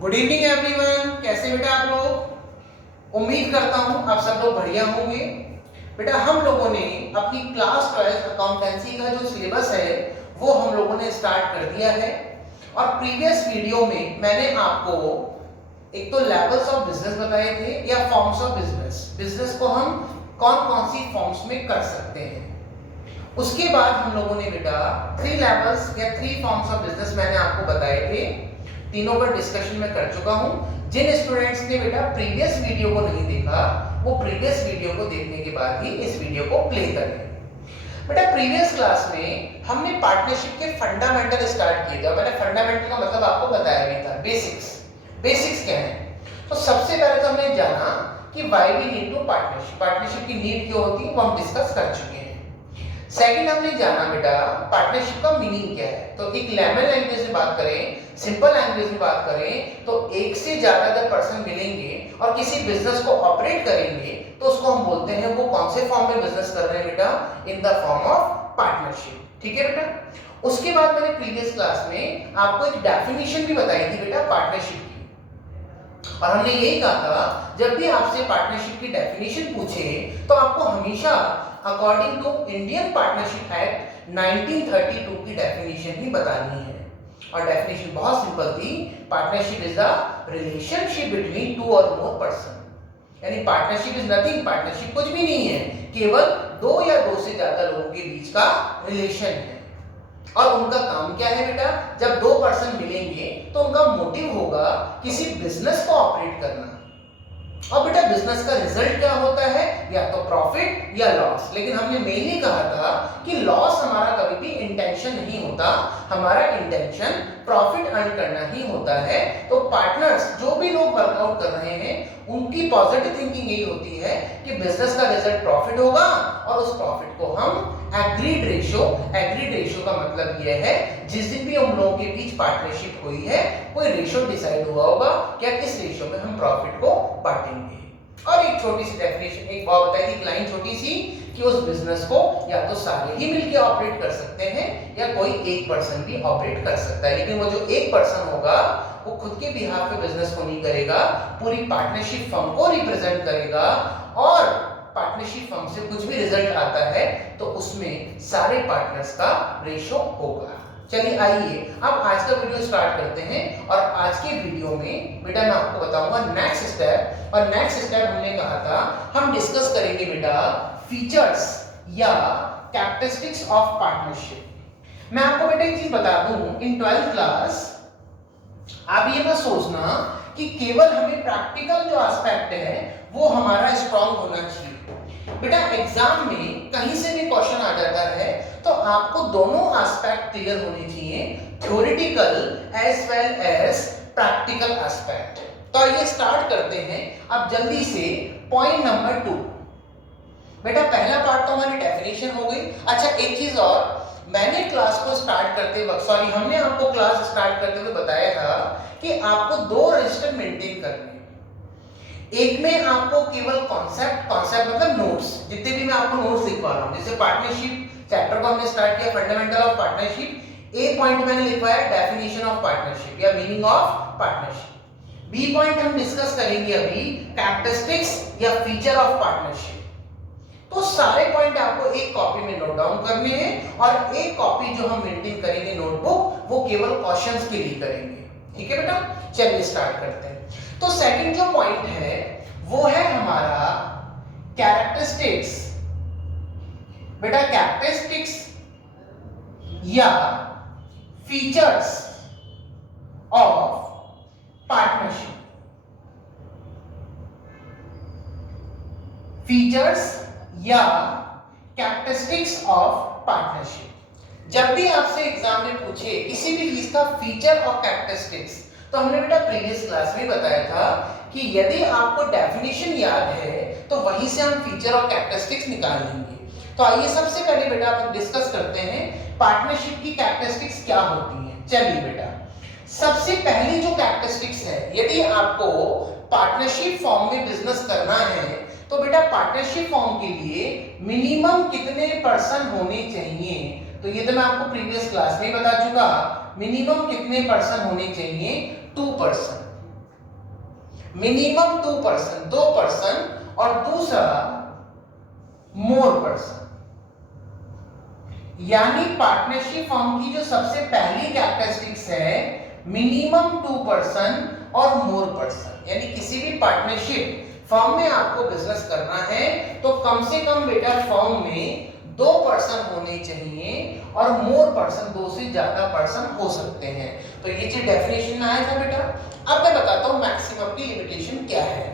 Good evening everyone, कैसे बेटा आप लोग। उम्मीद करता हूँ आप सब लोग बढ़िया होंगे। बेटा हम लोगों ने अपनी क्लास 12 अकाउंटेंसी का जो सिलेबस है वो हम लोगों ने स्टार्ट कर दिया है। और प्रीवियस वीडियो में मैंने आपको एक तो लेवल्स ऑफ बिजनेस बताए थे या फॉर्म्स ऑफ बिजनेस को हम कौन कौन सी फॉर्म्स में कर सकते हैं। उसके बाद हम लोगों ने बेटा 3 लेवल्स या 3 फॉर्म्स ऑफ बिजनेस मैंने आपको बताए थे। तीनों पर डिस्कशन मैं कर चुका हूं। जिन स्टूडेंट्स ने बेटा प्रीवियस वीडियो को नहीं देखा वो प्रीवियस वीडियो को देखने के बाद ही इस वीडियो को प्ले करें। बेटा प्रीवियस क्लास में हमने पार्टनरशिप के फंडामेंटल स्टार्ट किए थे। मैंने फंडामेंटल का मतलब आपको बताया भी था। बेसिक्स क्या है। तो सबसे पहले तो हमने जाना कि why we need to partnership की नीड क्यों होती है वो हम डिस्कस कर चुके हैं। सेकंड हमने जाना बेटा पार्टनरशिप का मीनिंग क्या है। तो एक लेमन लैंग्वेज में बात करें, सिंपल लैंग्वेज में बात करें तो एक से ज्यादा अगर पर्सन मिलेंगे और किसी बिजनेस को ऑपरेट करेंगे तो उसको हम बोलते हैं वो कौन से फॉर्म में बिजनेस कर रहे हैं बेटा, in the form of partnership. ठीक है बेटा। उसके बाद मैंने प्रीवियस क्लास में आपको एक डेफिनेशन भी बताई थी बेटा पार्टनरशिप की। और हमने यही कहा था जब भी आपसे पार्टनरशिप की डेफिनेशन पूछे तो आपको हमेशा according to Indian partnership act 1932 की डेफिनेशन ही बतानी है। और डेफिनेशन बहुत सिंपल थी। Partnership is the relationship between two और मोर पर्सन। यानी पार्टनरशिप इज नथिंग, पार्टनरशिप कुछ भी नहीं है, केवल दो या दो से ज्यादा लोगों के बीच का रिलेशन है। और उनका काम क्या है बेटा, जब दो पर्सन मिलेंगे तो उनका मोटिव होगा किसी बिजनेस को ऑपरेट करना। और बेटा बिजनेस का रिजल्ट क्या होता है, या तो प्रॉफिट या लॉस। लेकिन हमने मेनली कहा था कि लॉस हमारा कभी भी इंटेंशन नहीं होता, हमारा इंटेंशन प्रॉफिट अर्न करना ही होता है। तो पार्टनर्स जो भी लोग वर्कआउट कर रहे हैं उनकी पॉजिटिव थिंकिंग यही होती है कि बिजनेस का रिजल्ट प्रॉफिट होगा और उस प्रॉफिट को हम एग्रीड रेशो का मतलब यह है जिस दिन भी उन लोगों के बीच पार्टनरशिप हुई है कोई रेशो डिसाइड हुआ होगा क्या किस रेशो में हम प्रॉफिट को बांटेंगे। और एक छोटी सी डेफिनेशन एक बात बताई थी, लाइन छोटी सी, कि उस बिजनेस को या तो सारे ही मिलके ऑपरेट कर सकते हैं या कोई एक पर्सन भी ऑपरेट कर सकता है। लेकिन वो जो एक पर्सन होगा वो खुद के बिहाफ पे बिजनेस को नहीं करेगा, पूरी पार्टनरशिप फर्म को रिप्रेजेंट करेगा। और पार्टनरशिप फर्म से कुछ भी रिजल्ट आता है तो उसमें सारे पार्टनर्स का रेशो होगा। चलिए आइए अब आज का वीडियो स्टार्ट करते हैं। और आज के वीडियो में बेटा मैं आपको बताऊंगा नेक्स्ट स्टेप। और नेक्स्ट स्टेप हमने कहा था हम डिस्कस करेंगे बेटा फीचर्स या कैरेक्टरिस्टिक्स ऑफ पार्टनरशिप। मैं आपको बेटा एक चीज बता दूं, इन 12th क्लास आप ये मत सोचना कि केवल हमें प्रैक्टिकल जो एस्पेक्ट है वो हमारा स्ट्रांग होना चाहिए। बेटा एग्जाम में कहीं से भी क्वेश्चन आ जाता है तो आपको दोनों एस्पेक्ट क्लियर होने चाहिए, theoretical as well as practical aspect. तो ये स्टार्ट करते हैं अब जल्दी से पॉइंट नंबर 2। बेटा पहला पार्ट तो हमारी डेफिनेशन हो गई। अच्छा एक चीज और, मैंने क्लास को स्टार्ट करते वक्त हमने आपको क्लास स्टार्ट करते हुए बताया था कि आपको 2 रजिस्टर मेंटेन करने। एक में आपको केवल कॉन्सेप्ट मतलब नोट्स, जितने भी मैं आपको नोट्स दिखवा रहा हूं, जैसे पार्टनरशिप चैप्टर को हमने स्टार्ट किया fundamental of partnership. A point मैंने लिखवाया डेफिनेशन ऑफ पार्टनरशिप या meaning of partnership. B point हम डिस्कस करेंगे अभी कैरेक्टरिस्टिक्स या फीचर ऑफ पार्टनरशिप। तो सारे पॉइंट आपको एक कॉपी में नोट डाउन करने हैं और एक कॉपी जो हम मेंटेन करेंगे नोटबुक वो केवल क्वेश्चंस के लिए करेंगे। ठीक है बेटा, चलिए स्टार्ट करते हैं। तो सेकंड जो पॉइंट है वो है हमारा कैरेक्टरिस्टिक्स। बेटा कैरेक्टरिस्टिक्स या फीचर्स ऑफ पार्टनरशिप। फीचर्स या कैरेक्टरिस्टिक्स ऑफ पार्टनरशिप। जब भी आपसे एग्जाम में पूछे किसी भी चीज का फीचर और कैरेक्टरिस्टिक्स तो हमने बेटा प्रीवियस क्लास में बताया था कि यदि आपको डेफिनेशन याद है तो वहीं से हम फीचर और कैरेक्टरिस्टिक्स निकाल लेंगे। तो आइए सबसे पहले बेटा आप डिस्कस करते हैं पार्टनरशिप की कैरेक्टरिस्टिक्स क्या होती हैं। चलिए बेटा सबसे पहली जो कैरेक्टरिस्टिक्स है, यदि आपको पार्टनरशिप फॉर्म में बिजनेस करना है तो बेटा पार्टनरशिप फॉर्म के लिए मिनिमम कितने पर्सन होने चाहिए। तो ये तो मैं आपको प्रीवियस क्लास में बता चुका, मिनिमम कितने पर्सन होने चाहिए, 2 पर्सन। मिनिमम 2%, 2%, और दूसरा मोर पर्सन। यानी पार्टनरशिप फॉर्म की जो सबसे पहली कैरेक्टरिस्टिक्स है मिनिमम 2% और मोर पर्सन, यानी किसी भी पार्टनरशिप फर्म में आपको बिजनेस करना है तो कम से कम बेटा फर्म में 2 पर्सन होने चाहिए और मोर पर्सन 2 से ज्यादा पर्सन हो सकते हैं। तो ये चीज डेफिनेशन में आया था बेटा। अब मैं बताता हूँ मैक्सिमम की लिमिटेशन क्या है।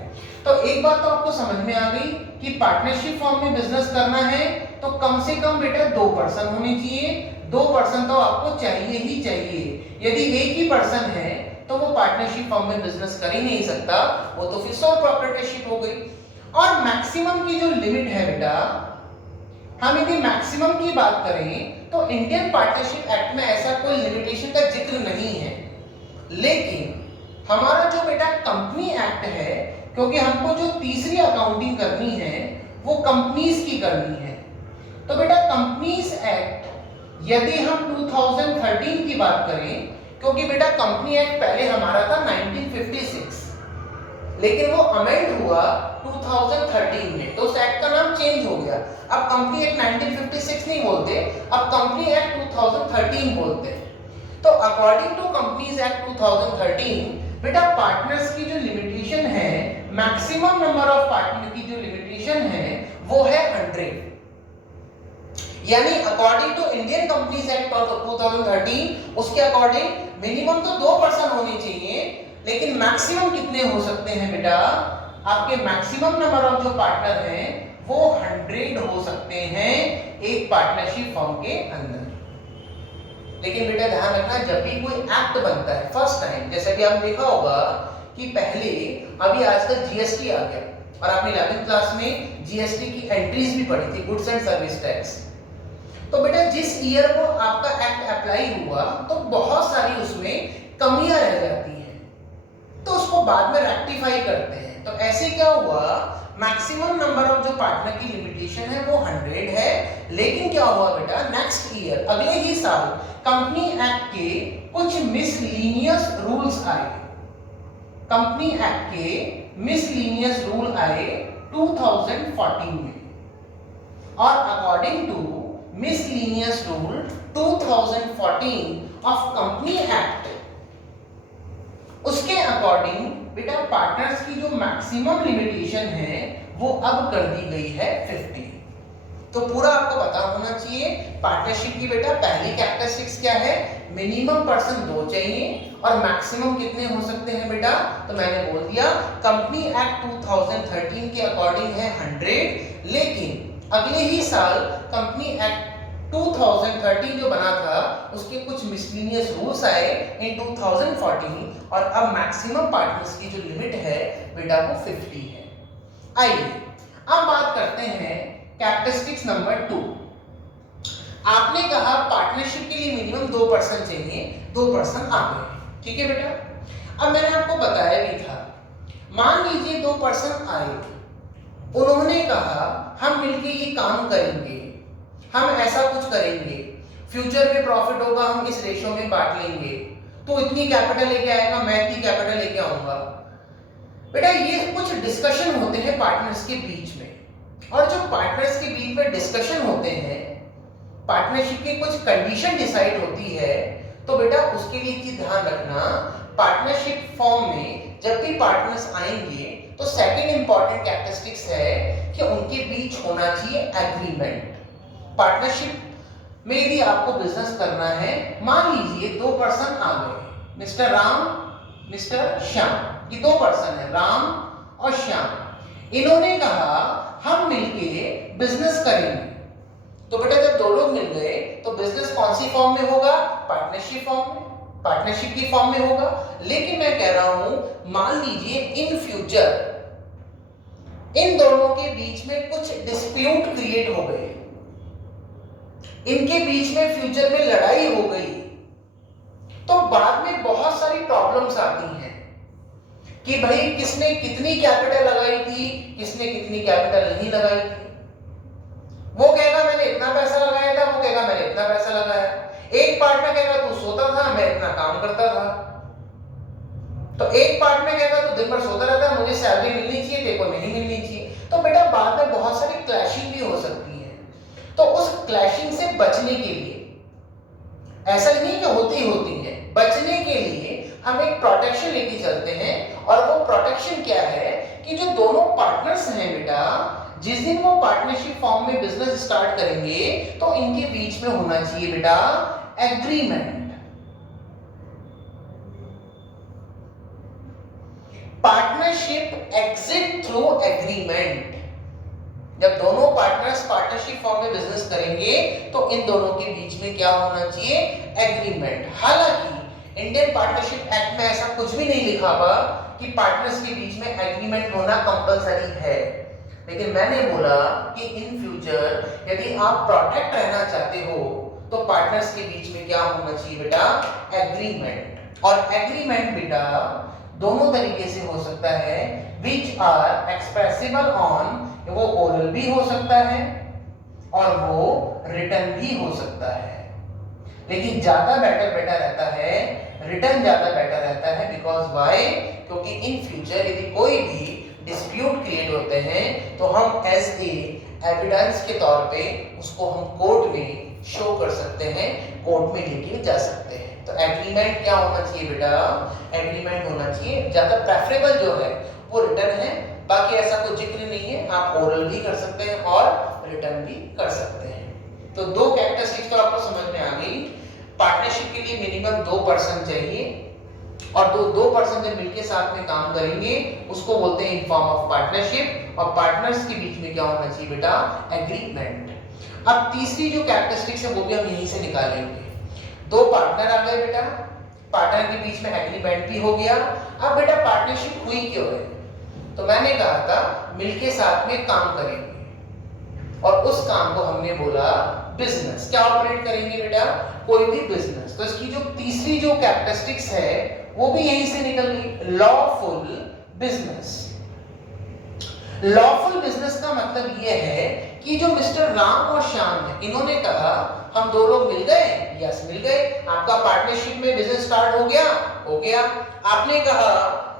तो एक बात तो आपको समझ में आ गई कि पार्टनरशिप फॉर्म में बिजनेस करना है तो कम से कम बेटा 2 पर्सन होने चाहिए। 2 पर्सन तो आपको चाहिए ही चाहिए। यदि एक ही पर्सन है तो वो पार्टनरशिप फॉर्म में बिजनेस कर ही नहीं सकता, वो तो फिर सोल प्रोप्राइटरशिप हो गई। और मैक्सिमम की जो लिमिट है बेटा, हम यदि मैक्सिमम की बात करें तो इंडियन पार्टनरशिप एक्ट में ऐसा कोई लिमिटेशन का जिक्र नहीं है, लेकिन हमारा जो बेटा कंपनी एक्ट है, क्योंकि हमको जो तीसरी अकाउंटिंग करनी है वो कंपनीज की करनी है, तो बेटा कंपनीज एक्ट यदि हम 2013 की बात करें, क्योंकि बेटा कंपनी एक्ट पहले हमारा था 1956, लेकिन वो अमेंड हुआ 2013 में, तो उस एक्ट का नाम चेंज हो गया। अब कंपनी एक्ट 1956 नहीं बोलते, अब कंपनी एक्ट 2013 बोलते हैं। तो अकॉर्डिंग टू कंपनीज एक्ट 2013 बेटा पार्टनर्स की जो लिमिटेशन है, मैक्सिमम नंबर ऑफ पार्टनर की जो लिमिटेशन है वो है 100। यानी according to Indian companies act 2013 उसके अकॉर्डिंग मिनिमम तो 2 पर्सन होने चाहिए, लेकिन मैक्सिमम कितने हो सकते हैं बेटा? आपके मैक्सिमम नंबर ऑफ जो पार्टनर हैं वो 100 हो सकते हैं एक पार्टनरशिप फर्म के अंदर। लेकिन बेटा ध्यान रखना, जब भी कोई एक्ट बनता है फर्स्ट टाइम, जैसे भी आपने देखा होगा कि पहले अभी आजकल जीएसटी आ गया और आपने 11th क्लास में जीएसटी की एंट्रीज भी पढ़ी थी, गुड्स एंड सर्विस टैक्स। तो बेटा जिस ईयर को आपका एक्ट अप्लाई हुआ तो बहुत सारी उसमें कमियां रह जाती हैं, तो उसको बाद में रेक्टिफाई करते हैं। तो ऐसे क्या हुआ, मैक्सिमम नंबर ऑफ जो पार्टनर की लिमिटेशन है वो 100 है, लेकिन क्या हुआ बेटा नेक्स्ट ईयर अगले ही साल कंपनी एक्ट के कुछ मिसलीनियस रूल्स आए। कंपनी एक्ट के मिसलीनियस रूल आए 2014 में, और according to miscellaneous rule 2014 of company act, उसके अकॉर्डिंग बेटा पार्टनर्स की जो मैक्सिमम लिमिटेशन है वो अब कर दी गई है 50। तो पूरा आपको पता होना चाहिए पार्टनरशिप की बेटा पहली कैरेक्टरिस्टिक्स क्या है, मिनिमम पर्सन 2 चाहिए और मैक्सिमम कितने हो सकते हैं बेटा? तो मैंने बोल दिया कंपनी एक्ट 2013 के अकॉर्डिंग है 100, लेकिन अगले ही साल कंपनी एक्ट 2013 जो बना था उसके कुछ मिसलीनियस रूल्स आए इन 2014 और अब मैक्सिमम पार्टनर्स की जो लिमिट है बेटा वो 50 है। आइए अब बात करते हैं कैरेक्टरिस्टिक्स नंबर 2। आपने कहा पार्टनरशिप के लिए मिनिमम 2 पर्सन चाहिए, 2 पर्सन आ गए, ठीक है बेटा। अब मैंने आपको बताया भी था, मान लीजिए 2 पर्सन आए, उन्होंने कहा हम मिलके ये काम करेंगे, हम ऐसा कुछ करेंगे, फ्यूचर में प्रॉफिट होगा, हम इस रेशो में बांट लेंगे, तो इतनी कैपिटल लेके आएगा, मैं इतनी कैपिटल लेके आऊंगा। बेटा ये कुछ डिस्कशन होते हैं पार्टनर्स के बीच में, और जो पार्टनर्स के बीच में डिस्कशन होते हैं, पार्टनरशिप की कुछ कंडीशन डिसाइड होती है, तो बेटा उसके लिए चीज ध्यान रखना, पार्टनरशिप फॉर्म में जब भी पार्टनर्स आएंगे तो सेकंड इंपॉर्टेंट कैरेक्टरिस्टिक्स है कि उनके बीच होना चाहिए एग्रीमेंट। पार्टनरशिप में यदि आपको बिजनेस करना है, मान लीजिए 2 पर्सन आ गए, मिस्टर राम, मिस्टर श्याम, ये 2 पर्सन है राम और श्याम। इन्होंने कहा हम मिलके बिजनेस करेंगे, तो बेटा जब 2 लोग मिल गए तो बिजनेस कौन सी फॉर्म में होगा? पार्टनरशिप फॉर्म में, पार्टनरशिप की फॉर्म में होगा। लेकिन मैं कह रहा हूं मान लीजिए इन फ्यूचर इन दोनों के बीच में कुछ डिस्प्यूट क्रिएट हो गए, इनके बीच में फ्यूचर में लड़ाई हो गई, तो बाद में बहुत सारी प्रॉब्लम्स आती हैं कि भाई किसने कितनी कैपिटल लगाई थी, किसने कितनी कैपिटल नहीं लगाई थी। वो कहेगा मैंने इतना पैसा लगाया था, वो कहेगा मैंने इतना पैसा लगाया। एक पार्टनर कहेगा तू सोता था, मैं इतना काम करता था। तो एक पार्टनर कहता तो दिन भर सोता रहता है, मुझे सैलरी मिलनी चाहिए, तेरे को नहीं मिलनी चाहिए, तो बेटा बाद में बहुत सारी क्लैशिंग भी हो सकती है। तो उस क्लैशिंग से बचने के लिए, ऐसा नहीं कि होती है, बचने के लिए हम एक प्रोटेक्शन लेके चलते हैं। और वो प्रोटेक्शन क्या है कि जो दोनों पार्टनर्स हैं बेटा, जिस दिन वो पार्टनरशिप फॉर्म में बिजनेस स्टार्ट करेंगे तो इनके बीच में होना चाहिए बेटा agreement. Partnership exit through agreement. जब दोनों पार्टनर्स पार्टनरशिप फॉर्म में बिजनेस करेंगे तो इन दोनों के बीच में क्या होना चाहिए, एग्रीमेंट। हालांकि इंडियन पार्टनरशिप एक्ट में ऐसा कुछ भी नहीं लिखा हुआ कि पार्टनर्स के बीच में एग्रीमेंट होना कंपलसरी है, लेकिन मैंने बोला कि इन फ्यूचर यदि आप प्रोटेक्ट रहना चाहते हो तो पार्टनर्स के बीच में क्या होना चाहिए बेटा, एग्रीमेंट। और एग्रीमेंट बेटा दोनों तरीके से हो सकता है, विच आर एक्सप्रेसिबल ऑन, वो ओरल भी हो सकता है और वो रिटन भी हो सकता है, लेकिन ज्यादा बेटर बेटा रहता है, रिटन ज्यादा बेटर रहता है। बिकॉज वाई, क्योंकि इन फ्यूचर यदि कोई भी डिस्प्यूट क्रिएट होते हैं तो हम एज ए एविडेंस के तौर पे उसको हम कोर्ट में शो कर सकते हैं, कोर्ट में लेके जा सकते हैं। तो एग्रीमेंट क्या होना चाहिए बेटा, एग्रीमेंट होना चाहिए। ज्यादा प्रेफरेबल जो है वो रिटन है, बाकी ऐसा कोई जिक्र नहीं है, आप ओरल भी कर सकते हैं और रिटन भी कर सकते हैं। तो दो कैरेक्टरिस्टिक्स तो आपको समझ में आ गई। पार्टनरशिप के लिए मिनिमम 2 पर्सन चाहिए और दो पर्सन जब मिलके साथ में काम करेंगे उसको बोलते हैं इन फॉर्म ऑफ पार्टनरशिप। और पार्टनर्स के बीच में क्या होना चाहिए बेटा, एग्रीमेंट। अब तीसरी जो कैरेक्टरिस्टिक्स है वो भी हम यहीं से निकालेंगे। दो पार्टनर आ गए बेटा, पार्टनर के बीच में एग्रीमेंट भी हो गया। अब बेटा पार्टनरशिप हुई क्यों है, तो मैंने कहा था मिलके साथ में काम करेंगे और उस काम को हमने बोला बिजनेस। क्या ऑपरेट करेंगे बेटा, कोई भी बिजनेस। तो इसकी जो तीसरी जो कैरेक्टरिस्टिक्स है वो भी यहीं से निकल गई, लॉफुल बिजनेस। लॉफुल बिजनेस का मतलब ये है कि जो मिस्टर राम और श्याम है, इन्होंने कहा हम दो लोग मिल गए, यस मिल गए, आपका पार्टनरशिप में बिजनेस स्टार्ट हो गया, हो गया। आपने कहा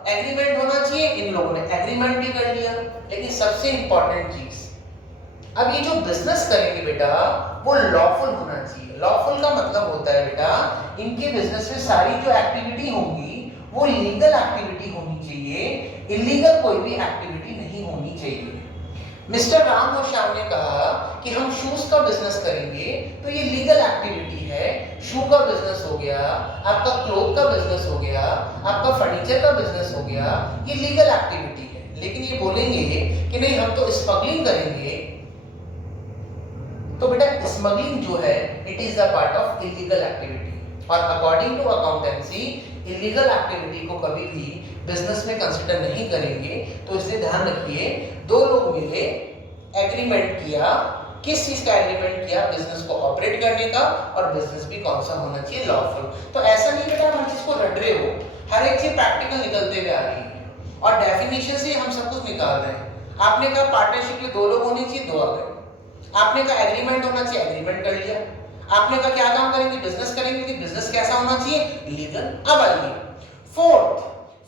एग्रीमेंट होना चाहिए, इन लोगों ने एग्रीमेंट भी कर लिया। लेकिन सबसे इंपॉर्टेंट चीज, अब ये जो बिजनेस करेंगे बेटा वो लॉफुल होना चाहिए। लॉफुल का मतलब होता है बेटा इनके बिजनेस में सारी जो एक्टिविटी होंगी वो लीगल एक्टिविटी होनी चाहिए, इलीगल कोई भी एक्टिविटी नहीं होनी चाहिए। मिस्टर राम और श्याम ने कहा कि हम शूज का बिजनेस करेंगे तो ये लीगल एक्टिविटी है, शू का बिजनेस हो गया, आपका क्लोथ का बिजनेस हो गया, आपका फर्नीचर का बिजनेस हो गया, ये लीगल एक्टिविटी है। लेकिन ये बोलेंगे कि नहीं हम तो स्मगलिंग करेंगे, तो बेटा स्मगलिंग जो है it is the part of illegal activity. और according to accountancy illegal activity को कभी भी बिजनेस में कंसीडर नहीं करेंगे। तो इसलिए ध्यान रखिए, दो लोग मिले, एग्रीमेंट किया, किस चीज का एग्रीमेंट किया, बिजनेस को ऑपरेट करने का, और बिजनेस भी कौन सा होना चाहिए, लॉफुल। तो ऐसा नहीं बेटा हर चीज को रट रहे हो, हर एक चीज प्रैक्टिकल निकलते हुए आ रही है और डेफिनेशन से हम सब कुछ निकाल रहे हैं। आपने कहा पार्टनरशिप में दो लोग होने चाहिए, दो आ गए। आपने कहा एग्रीमेंट होना चाहिए, एग्रीमेंट कर लिया। आपने कहा क्या काम करेंगे, बिजनेस करेंगे, कि बिजनेस कैसा होना चाहिए, लीगल। अब आइए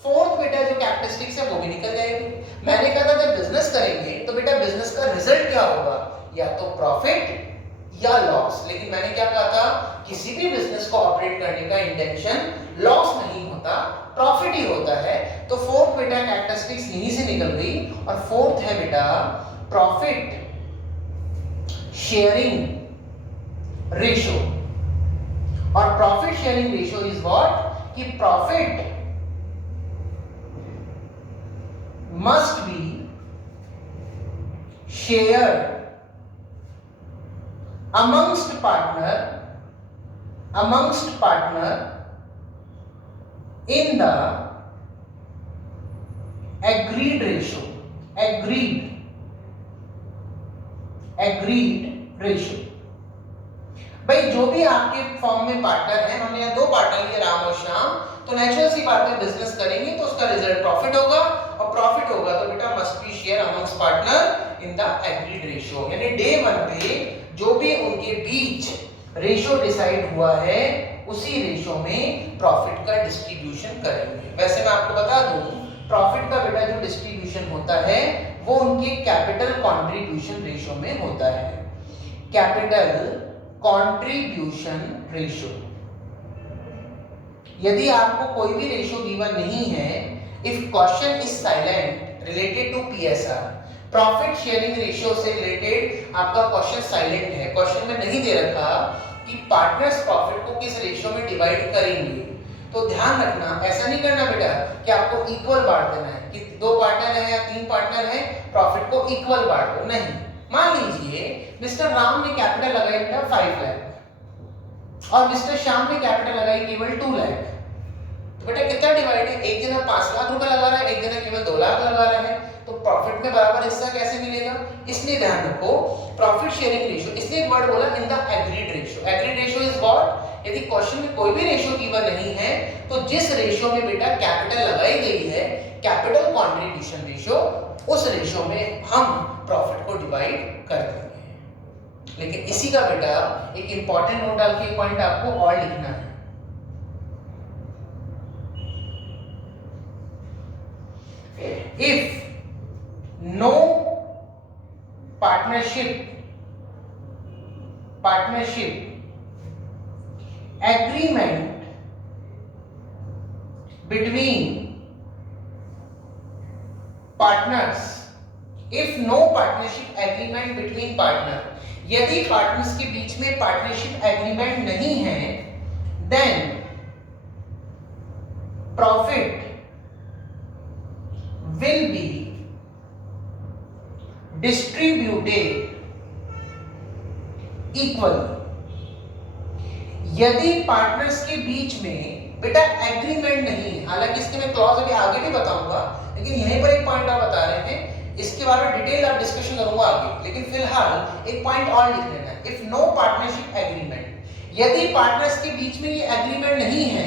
फोर्थ बेटा जो कैरेक्टरिस्टिक्स है वो भी निकल जाएगी। मैंने कहा था जब बिजनेस करेंगे तो बेटा बिजनेस का रिजल्ट क्या होगा, या तो प्रॉफिट या लॉस। लेकिन मैंने क्या कहा था, किसी भी बिजनेस को ऑपरेट करने का इंटेंशन लॉस नहीं होता, प्रॉफिट ही होता है। तो फोर्थ बेटा कैरेक्टरिस्टिक्स यहीं से निकल गई। और फोर्थ है बेटा प्रॉफिट शेयरिंग रेशो। और profit sharing ratio is what, कि profit must be shared amongst partner in the agreed ratio, agreed ratio। भाई जो भी आपके फॉर्म में पार्टनर है, हमने यहाँ दो पार्टनर लिए राम और श्याम, तो नेचुरल सी बात है बिजनेस करेंगे तो उसका रिजल्ट प्रॉफिट होगा, और प्रॉफिट होगा तो बेटा must be share amongst partner in the agreed ratio. यानी डे 1 पे जो भी उनके बीच रेशियो डिसाइड हुआ है उसी रेशो में प्रॉफिट का डिस्ट्रीब्यूशन करेंगे। वैसे मैं आपको बता दूं, प्रॉफिट का बेटा जो डिस्ट्रीब्यूशन होता है वो उनके कैपिटल कंट्रीब्यूशन रेशो में होता है। Capital contribution ratio. यदि आपको कोई भी रेशो गिवन नहीं है, if question is silent related to PSR, profit sharing ratio से रिलेटेड आपका क्वेश्चन साइलेंट है, क्वेश्चन में नहीं दे रखा कि पार्टनर्स प्रॉफिट को किस रेशियो में डिवाइड करेंगे, तो ध्यान रखना, ऐसा नहीं करना बेटा कि आपको इक्वल बांट देना है कि 2 पार्टनर है या 3 पार्टनर है, प्रॉफिट को इक्वल बांट दो, नहीं। मान लीजिए मिस्टर राम ने कैपिटल लगाई बेटा 5 लाख और मिस्टर श्याम ने कैपिटल लगाई केवल 2 लाख, तो बेटा कितना डिवाइड है, एक जना 5 लाख रुपए लगा रहा है, एक जना केवल 2 लाख लगा रहा है, तो प्रॉफिट में बराबर हिस्सा कैसे मिलेगा। इसलिए ध्यान रखो प्रॉफिट शेयरिंग रेशियो, इसलिए एक वर्ड बोला in the agreed ratio. Agreed ratio is what, यदि क्वेश्चन में कोई भी रेशियो गिवन नहीं है तो जिस रेशियो में बेटा कैपिटल लगाई गई है, कैपिटल कंट्रीब्यूशन रेशियो, उस रेशियो में हम प्रॉफिट को डिवाइड कर देंगे। लेकिन इसी का बेटा एक इंपॉर्टेंट नोट डाल के एक पॉइंट आपको और लिखना है। If no partnership agreement between partners, if no partnership agreement between partner, यदि पार्टनर्स के बीच में पार्टनरशिप एग्रीमेंट नहीं है, then profit will be distributed equally। यदि पार्टनर्स के बीच में बेटा एग्रीमेंट नहीं है, हालांकि इसके मैं क्लॉज अभी आगे भी बताऊंगा, लेकिन यहीं पर एक पॉइंट आप बता रहे हैं, इसके बारे में डिटेल आप डिस्कशन करूंगा आगे, लेकिन फिलहाल एक पॉइंट और लिख लेना है। इफ नो पार्टनरशिप एग्रीमेंट, यदि पार्टनर्स के बीच में ये एग्रीमेंट नहीं है,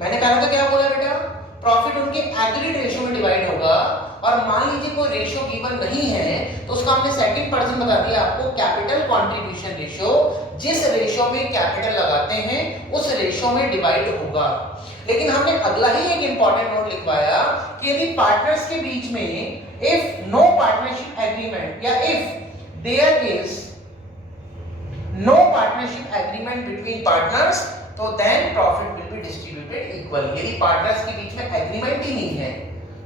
मैंने कहा था क्या बोला बेटा, प्रॉफिट उनके एग्रीड रेशियो में डिवाइड होगा, और मान लीजिए कोई रेशियो गिवन नहीं है तो उसका हमने सेकंड पर्सन बता दिया आपको, कैपिटल कंट्रीब्यूशन रेशियो, जिस रेशियो में कैपिटल लगाते हैं उस रेशियो में डिवाइड होगा। लेकिन हमने अगला ही एक इंपॉर्टेंट नोट लिखवाया कि यदि पार्टनर्स के बीच में इफ नो पार्टनरशिप एग्रीमेंट या if there is no partnership agreement between partners, तो then profit will be distributed equally. यदि पार्टनर्स के बीच में एग्रीमेंट ही नहीं है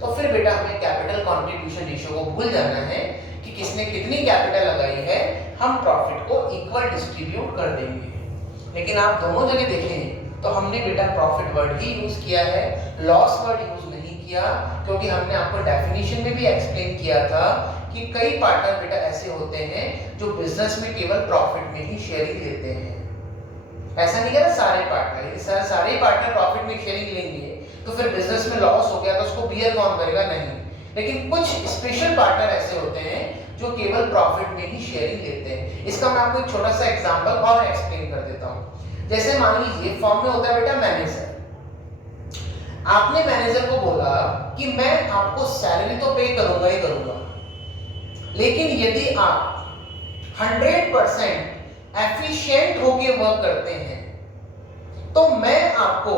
तो फिर बेटा हमें कैपिटल कंट्रीब्यूशन रेशियो को भूल जाना है कि किसने कितनी कैपिटल लगाई है, हम प्रॉफिट को इक्वल डिस्ट्रीब्यूट कर देंगे। लेकिन आप दोनों जगह देखें तो हमने बेटा प्रॉफिट वर्ड ही यूज किया है, लॉस वर्ड यूज नहीं किया, क्योंकि हमने आपको डेफिनेशन में भी एक्सप्लेन किया था कि कई पार्टनर बेटा ऐसे होते हैं जो बिजनेस में केवल प्रॉफिट में ही शेयरिंग लेते हैं। ऐसा नहीं कह सारे पार्टनर, सारे पार्टनर प्रॉफिट में शेयरिंग लेंगे तो फिर बिजनेस में लॉस हो गया तो उसको बियर कौन करेगा, नहीं। लेकिन कुछ स्पेशल पार्टनर ऐसे होते हैं जो केवल प्रॉफिट में ही शेयरिंग लेते हैं। इसका मैं आपको एक छोटा सा एग्जांपल और एक्सप्लेन कर देता हूं। जैसे मान लीजिए फॉर्म में होता है बेटा मैनेजर, आपने मैनेजर को बोला कि मैं आपको सैलरी तो पे करूंगा ही करूंगा, लेकिन यदि आप 100% एफिशिएंट होके वर्क करते हैं तो मैं आपको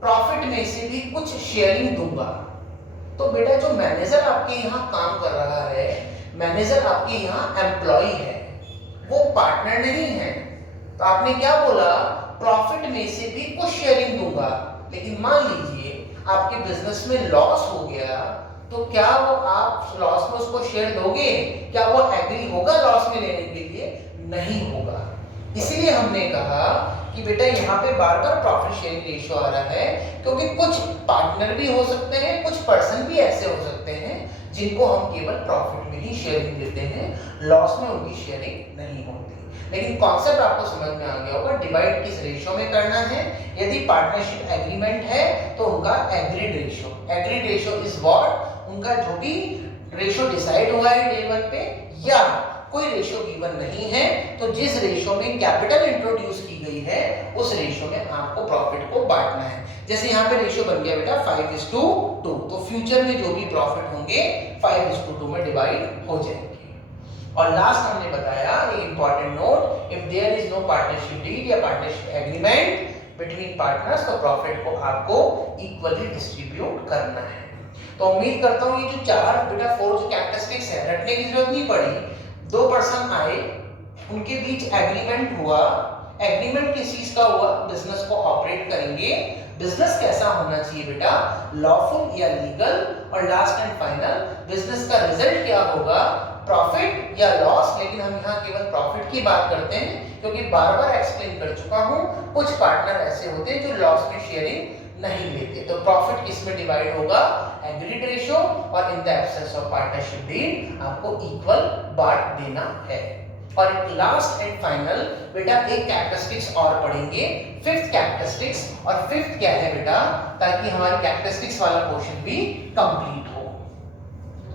प्रॉफिट में से भी कुछ शेयरिंग दूंगा। तो बेटा जो मैनेजर आपके यहाँ काम कर रहा है, मैनेजर आपके यहाँ एम्प्लॉय है, वो पार्टनर नहीं है, तो आपने क्या बोला, प्रॉफिट में से भी कुछ शेयरिंग दूंगा। लेकिन मान लीजिए आपके बिजनेस में लॉस हो गया, तो क्या वो आप लॉस में उसको शेयर दोगे, क्या वो एग्री होगा लॉस में लेने के लिए, नहीं होगा। इसीलिए हमने कहा कि बेटा यहाँ पे बार-बार प्रॉफिट शेयरिंग रेशियो आ रहा है, क्योंकि कुछ पार्टनर भी हो सकते हैं, कुछ पर्सन भी ऐसे हो सकते हैं जिनको हम केवल प्रॉफिट में ही शेयरिंग देते हैं, लॉस में उनकी शेयरिंग नहीं होती। लेकिन कॉन्सेप्ट आपको समझ में आ गया होगा, डिवाइड किस रेशियो में करना है। यदि पार्टनरशिप एग्रीमेंट है तो उनका agreed ratio, agreed ratio is what, उनका जो भी रेशियो डिसाइड हुआ है डे 1 पे, या कोई रेशियो गिवन नहीं है तो जिस रेशियो में कैपिटल इंट्रोड्यूस की गई है उस रेशियो में आपको प्रॉफिट को बांटना है। जैसे यहाँ पे रेशियो बन गया बेटा 5:2, तो फ्यूचर में जो भी प्रॉफिट होंगे 5:2 में डिवाइड हो जाएंगे। और लास्ट हमने बताया एक important note, if there is no partnership deed या पार्टनरशिप एग्रीमेंट बिटवीन पार्टनर्स, तो प्रॉफिट को आपको इक्वली डिस्ट्रीब्यूट करना है। तो उम्मीद करता हूँ ये जो 4 बेटा 4 जो कैरेक्टरिस्टिक्स है, रटने की जरूरत नहीं पड़ी। 2 पर्सन आए, उनके बीच एग्रीमेंट हुआ। एग्रीमेंट किस चीज का हुआ? बिजनेस को ऑपरेट करेंगे। बिजनेस कैसा होना चाहिए बेटा? लॉफुल या लीगल। और लास्ट एंड फाइनल बिजनेस का रिजल्ट क्या होगा? प्रॉफिट या लॉस। लेकिन हम यहाँ केवल प्रॉफिट की बात करते हैं, क्योंकि बार बार एक्सप्लेन कर चुका हूँ, कुछ पार्टनर ऐसे होते हैं जो लॉस में शेयरिंग नहीं लेते। तो प्रॉफिट किस में डिवाइड होगा? Agreed ratio. और in the absence of partnership deed आपको इक्वल बांट देना है। और एक लास्ट एंड फाइनल बेटा एक कैरेक्टरिस्टिक्स और पढ़ेंगे, फिफ्थ कैरेक्टरिस्टिक्स। और फिफ्थ क्या है बेटा, ताकि हमारी कैरेक्टरिस्टिक्स वाला पोर्शन भी कंप्लीट हो।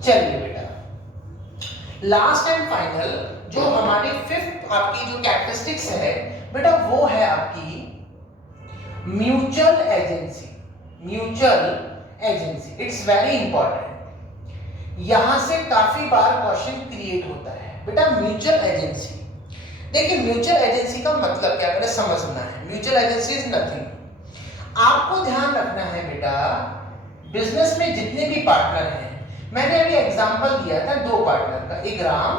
चलिए बेटा, लास्ट एंड फाइनल जो हमारी फिफ्थ आपकी जो कैरेक्टरिस्टिक्स है बेटा, वो है आपकी mutual agency. Mutual agency it's very important. यहां से काफी बार क्वेश्चन क्रिएट होता है बेटा। म्यूचुअल एजेंसी, देखिए म्यूचुअल एजेंसी का मतलब क्या है समझना है। म्यूचुअल एजेंसी इज नथिंग, आपको ध्यान रखना है बेटा, बिजनेस में जितने भी पार्टनर हैं, मैंने अभी एग्जांपल दिया था 2 पार्टनर का, एक राम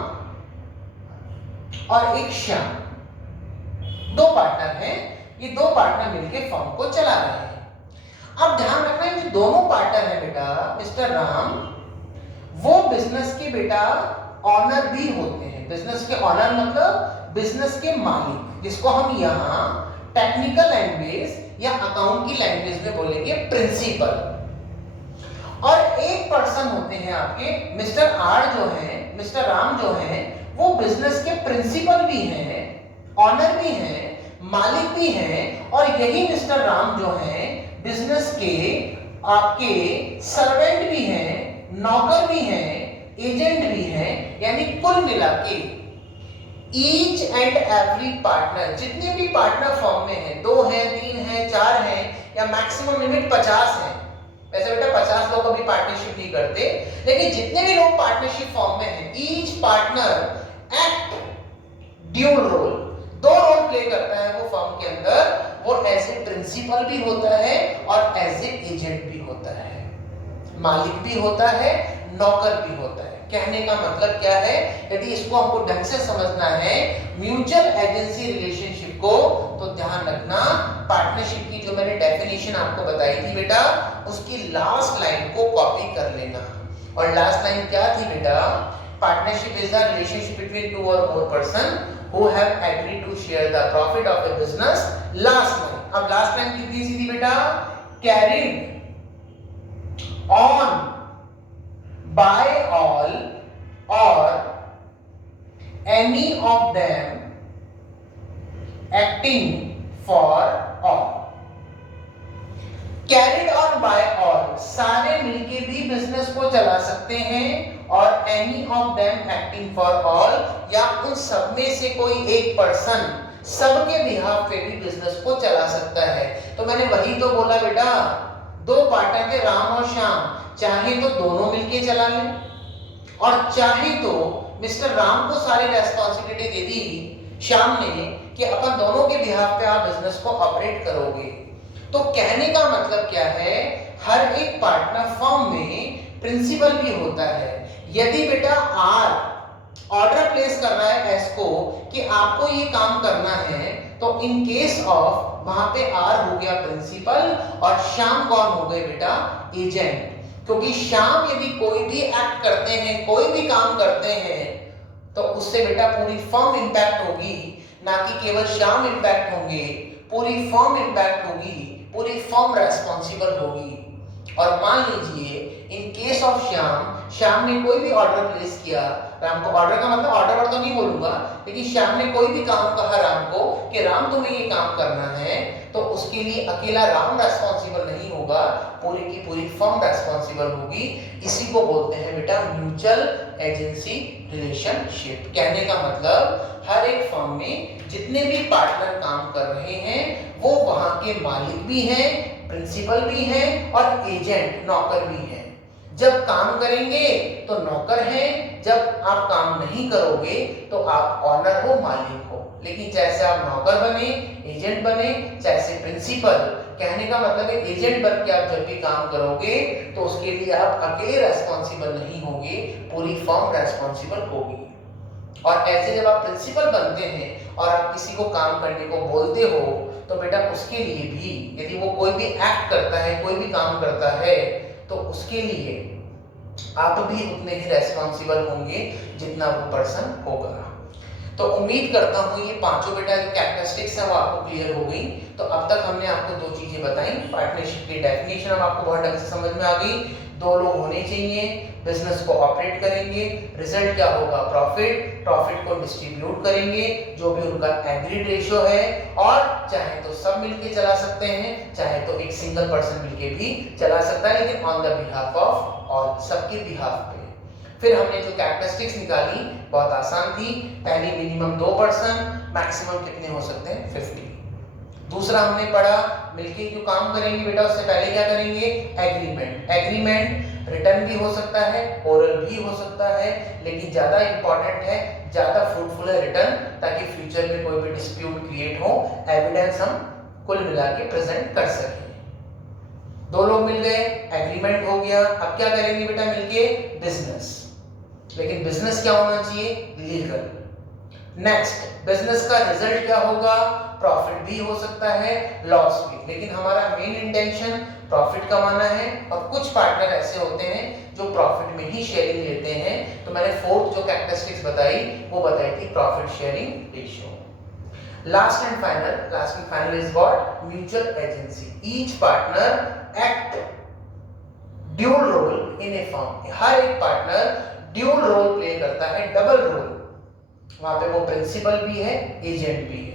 और एक श्याम। 2 पार्टनर हैं, ये 2 पार्टनर मिलकर फर्म को चला रहे हैं। अब ध्यान रखना है जो दोनों पार्टनर है बेटा, मिस्टर राम, वो बिजनेस के बेटा ऑनर भी होते हैं। बिजनेस के ऑनर मतलब बिजनेस के मालिक, जिसको हम यहाँ टेक्निकल लैंग्वेज या अकाउंट की लैंग्वेज में बोलेंगे प्रिंसिपल। और एक पर्सन होते हैं आपके मिस्टर आर जो हैं, मिस्टर राम जो हैं, वो बिजनेस के प्रिंसिपल भी हैं, ऑनर भी हैं, मालिक भी हैं। और यही मिस्टर राम जो हैं बिजनेस के आपके सर्वेंट भी हैं, नौकर भी हैं, एजेंट भी हैं। यानी कुल मिला के ईच एंड एवरी पार्टनर, जितने भी पार्टनर फर्म में हैं, 2 हैं, 3 हैं, 4 हैं, या मैक्सिमम लिमिट 50 है। वैसे बेटा 50 लोग अभी पार्टनरशिप नहीं करते, लेकिन जितने भी लोग पार्टनरशिप फॉर्म में हैं, each partner act dual role, 2 role play करता है वो फर्म के अंदर। वो एज ए प्रिंसिपल भी होता है और एज ए एजेंट भी होता है, मालिक भी होता है, नौकर भी होता है। कहने का मतलब क्या है, यदि इसको हमको ढंग से समझना है म्यूचुअल एजेंसी रिलेशनशिप को, तो ध्यान रखना पार्टनरशिप की जो मैंने डेफिनेशन आपको बताई थी बेटा, उसकी लास्ट लाइन को कॉपी कर लेना। और लास्ट लाइन क्या थी बेटा? Partnership is the relationship between 2 or more person who have agreed to share the profit of a business। Last line, अब लास्ट लाइन कितनी सी थी बेटा? carried on by all or any of them acting for all। Carried on by all, सारे मिलके भी business को चला सकते हैं, और any of them acting for all, या उन सब में से कोई एक पर्सन सबके बिहाफ पे भी बिजनेस को चला सकता है। तो मैंने वही तो बोला बेटा, 2 पार्टनर थे राम और श्याम, चाहे तो दोनों मिलके चला लें, और चाहे तो मिस्टर राम को सारी रेस्पॉन्सिबिलिटी दे दी श्याम ने कि अपन दोनों के बिहाफ पे आप बिजनेस को ऑपरेट करोगे। तो कहने का मतलब क्या है, हर एक पार्टनर फर्म में प्रिंसिपल भी होता है। यदि बेटा आर ऑर्डर प्लेस कर रहा है एस को कि आपको ये काम करना है, तो इन केस ऑफ वहां पे आर हो गया प्रिंसिपल और श्याम कौन हो गए बेटा? एजेंट। क्योंकि श्याम यदि कोई भी एक्ट करते हैं, कोई भी काम करते हैं, तो उससे बेटा पूरी फर्म इंपैक्ट होगी, ना कि केवल श्याम इंपैक्ट होंगे, पूरी फर्म इंपैक्ट होगी, पूरी फर्म रेस्पॉन्सिबल होगी। और मान लीजिए इन केस ऑफ श्याम ने कोई भी ऑर्डर प्लेस किया, राम को, ऑर्डर का मतलब ऑर्डर तो नहीं बोलूंगा, लेकिन श्याम ने कोई भी काम कहा राम को कि राम तुम्हें ये काम करना है, तो उसके लिए अकेला राम रेस्पॉन्सिबल नहीं होगा, पूरी की पूरी फर्म रेस्पॉन्सिबल होगी। इसी को बोलते हैं बेटा म्यूचुअल एजेंसी रिलेशनशिप। कहने का मतलब हर एक फर्म में जितने भी पार्टनर काम कर रहे हैं, वो वहां के मालिक भी हैं, प्रिंसिपल भी हैं, और एजेंट नौकर भी हैं। जब काम करेंगे तो नौकर हैं, जब आप काम नहीं करोगे तो आप ऑनर हो, मालिक हो। लेकिन चाहे से आप नौकर बने, एजेंट बने, चाहे से प्रिंसिपल, कहने का मतलब है एजेंट बन के आप जब भी काम करोगे तो उसके लिए आप अकेले रेस्पॉन्सिबल नहीं होगे, पूरी फर्म रेस्पॉन्सिबल होगी। और ऐसे जब आप प्रिंसिपल बनते हैं और आप किसी को काम करने को बोलते हो तो बेटा उसके लिए भी, यदि वो कोई भी एक्ट करता है, कोई भी काम करता है, तो उसके लिए आप भी उतने ही रेस्पॉन्सिबल होंगे जितना वो पर्सन होगा। तो उम्मीद करता हूँ ये पांचों बेटा जो कैरेक्टरिस्टिक्स है वो आपको क्लियर हो गई। तो अब तक हमने आपको दो चीजें बताई, पार्टनरशिप की डेफिनेशन अब आपको बहुत ढंग से समझ में आ गई, दो लोग होने चाहिए, बिजनेस को ऑपरेट करेंगे, रिजल्ट क्या होगा प्रॉफिट, प्रॉफिट को डिस्ट्रीब्यूट करेंगे जो भी उनका एग्रीड रेशियो है, और चाहे तो सब मिलके चला सकते हैं, चाहे तो एक सिंगल पर्सन मिलके भी चला सकता है, लेकिन on the behalf of all, सबके बिहाफ पे। फिर हमने जो कैरेक्टरिस्टिक्स निकाली बहुत आसान थी, पहली मिनिमम 2 पर्सन, मैक्सिमम कितने हो सकते हैं 50। दूसरा हमने पढ़ा मिलके जो काम करेंगे बेटा उससे पहले क्या करेंगे, एग्रीमेंट। एग्रीमेंट रिटर्न भी हो सकता है, ओरल भी हो सकता है, लेकिन ज्यादा इंपॉर्टेंट है, ज्यादा फ्रूटफुल है रिटर्न, ताकि फ्यूचर में कोई भी डिस्प्यूट क्रिएट हो, एविडेंस हम कुल मिला के प्रेजेंट कर सकें। दो लोग मिल गए, एग्रीमेंट हो गया, अब क्या करेंगे बेटा मिलके, बिजनेस। लेकिन बिजनेस क्या होना चाहिए, लीगल। नेक्स्ट, बिजनेस का रिजल्ट क्या होगा, प्रॉफिट भी हो सकता है, लॉस भी, लेकिन हमारा मेन इंटेंशन प्रॉफिट कमाना है। और कुछ पार्टनर ऐसे होते हैं जो प्रॉफिट में ही शेयरिंग लेते हैं, तो मैंने फोर्थ जो कैरेक्टरिस्टिक्स बताई वो बताई थी profit sharing ratio. Last and final is what, mutual agency. Each partner act dual role in a firm. हर एक पार्टनर ड्यूल रोल प्ले करता है, डबल रोल। वहां पे वो प्रिंसिपल भी है, एजेंट भी है।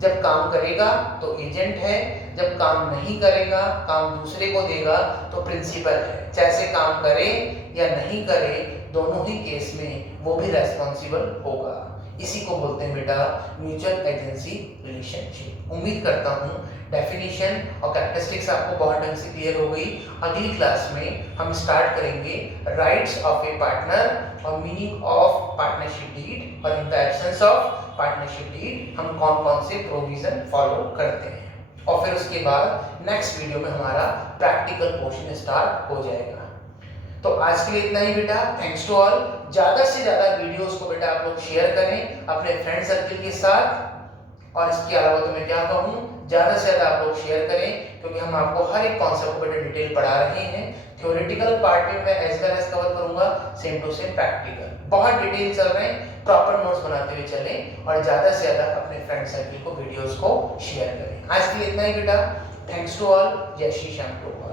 जब काम करेगा तो एजेंट है, जब काम नहीं करेगा, काम दूसरे को देगा तो प्रिंसिपल है। चाहे से काम करे या नहीं करे, दोनों ही केस में वो भी रेस्पॉन्सिबल होगा। इसी को बोलते हैं बेटा म्यूचुअल एजेंसी रिलेशनशिप। उम्मीद करता हूँ डेफिनेशन और कैरेक्टरिस्टिक्स आपको बहुत ढंग से क्लियर हो गई। अगली क्लास में हम स्टार्ट करेंगे राइट्स ऑफ ए पार्टनर और मीनिंग ऑफ पार्टनरशिप डीड, और in the absence of partnership deed हम कौन कौन से प्रोविजन फॉलो करते हैं। और फिर उसके बाद नेक्स्ट वीडियो में हमारा प्रैक्टिकल पोर्शन स्टार्ट हो जाएगा। तो आज के लिए इतना ही बेटा, थैंक्स टू ऑल। ज्यादा से ज्यादा वीडियोस को बेटा आप लोग शेयर करें अपने फ्रेंड सर्कल के साथ, और इसके अलावा तो मैं क्या कहूँ, ज्यादा से ज्यादा आप लोग शेयर करें, क्योंकि हम आपको हर एक कॉन्सेप्ट को बेटा डिटेल पढ़ा रहे हैं। थ्योरेटिकल पार्ट में मैं एज वेल एज कवर करूंगा, सेम टू सेम प्रैक्टिकल, बहुत डिटेल चल रहे हैं, प्रॉपर नोट्स बनाते हुए चलें, और ज्यादा से ज्यादा अपने फ्रेंड सर्कल को वीडियोस को शेयर करें। आज के लिए इतना ही बेटा, थैंक्स टू ऑल, जय श्री श्याम टू ऑल।